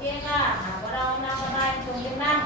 เคค่ะหาว่าเรานั่งก็ได้ตรงยืนนั่ง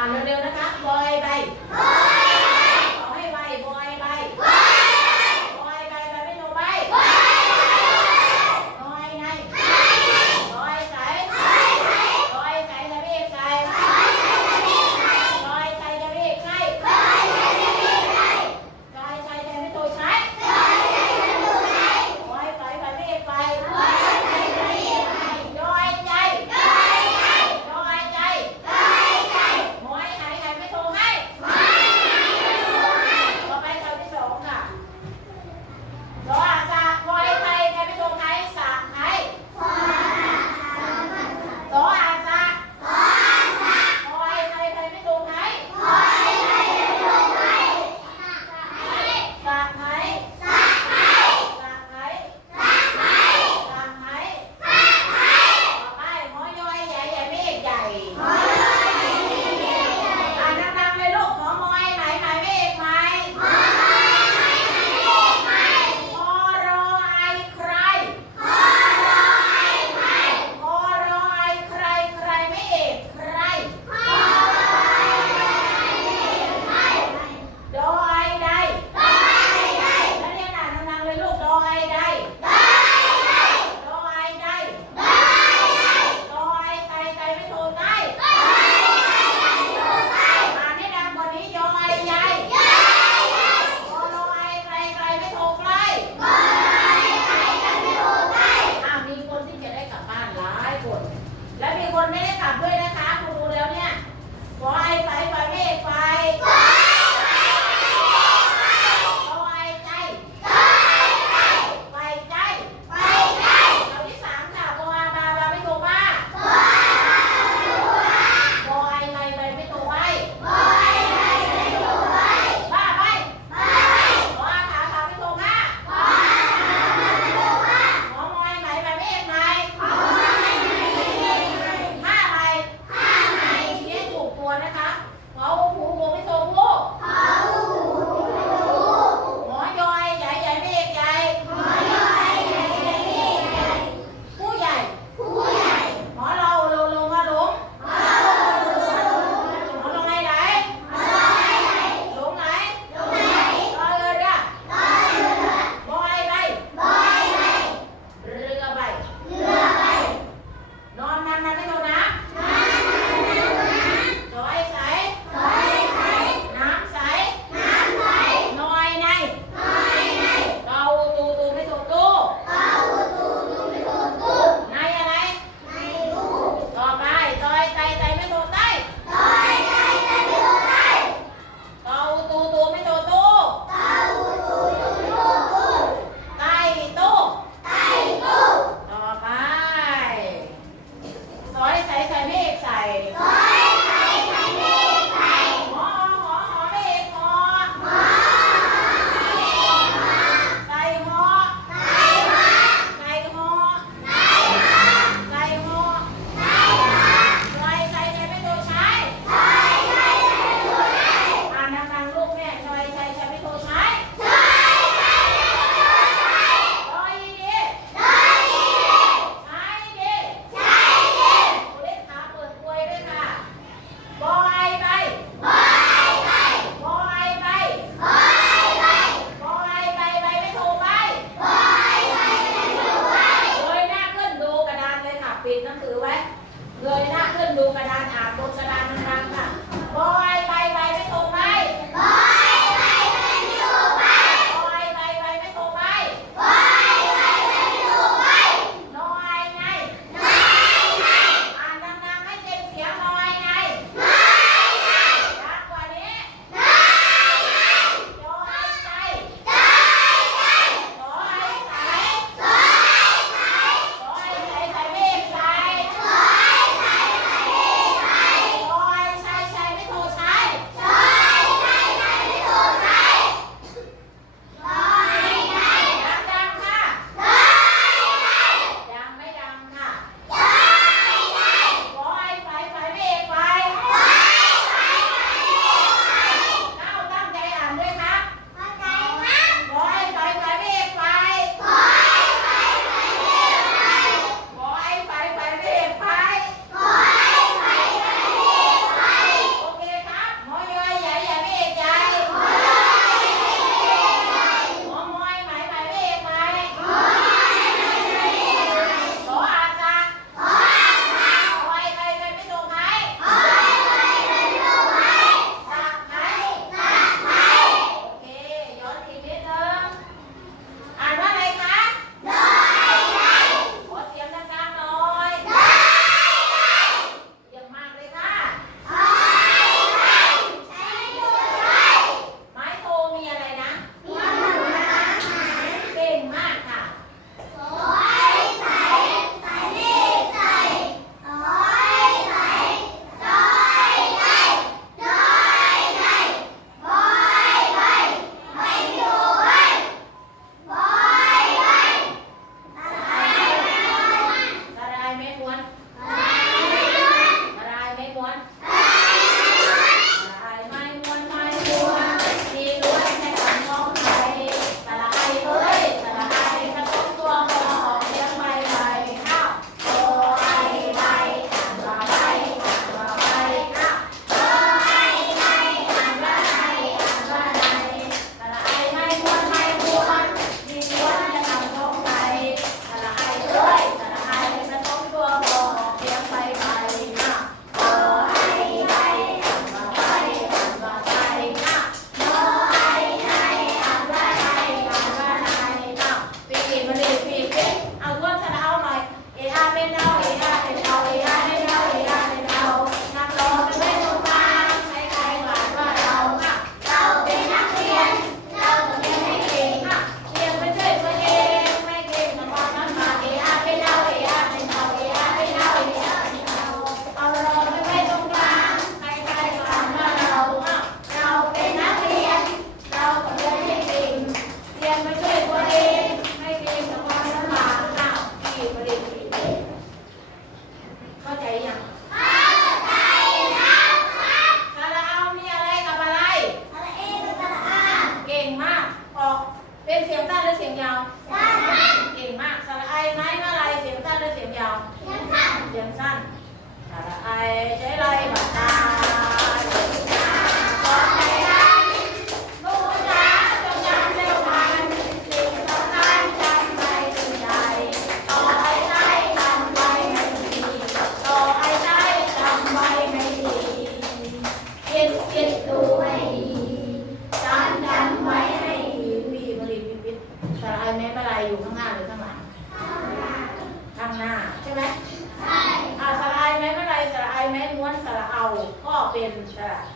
อ่านเร็วๆนะคะบอยไป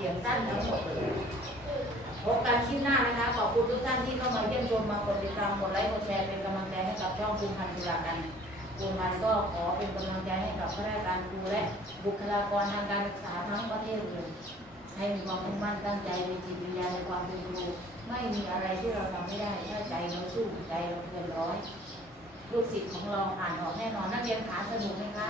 สียนสั้นทั้งหมดเลยพบกันคลิปหน้านะคะ ขอบคุณทุกท่านที่เข้ามาเยี่ยมชม มากดติดตาม กดไลค์ กดแชร์ เป็นกำลังใจให้กับช่องคุณพันธุระกันคุณพันก็ขอเป็นกำลังใจให้กับข้าราชการครูและบุคลากรทางการศึกษาทั้งประเทศเลยให้มีความมุ่งมั่นตั้งใจมีจิตวิญญาณในความเป็นครู ไม่มีอะไรที่เราทำไม่ได้ ถ้าใจเราสู้ใจเราเกินร้อย ลูกศิษย์ของเราอ่านออกแน่นอน นักเรียนขาสนุกไหมคะ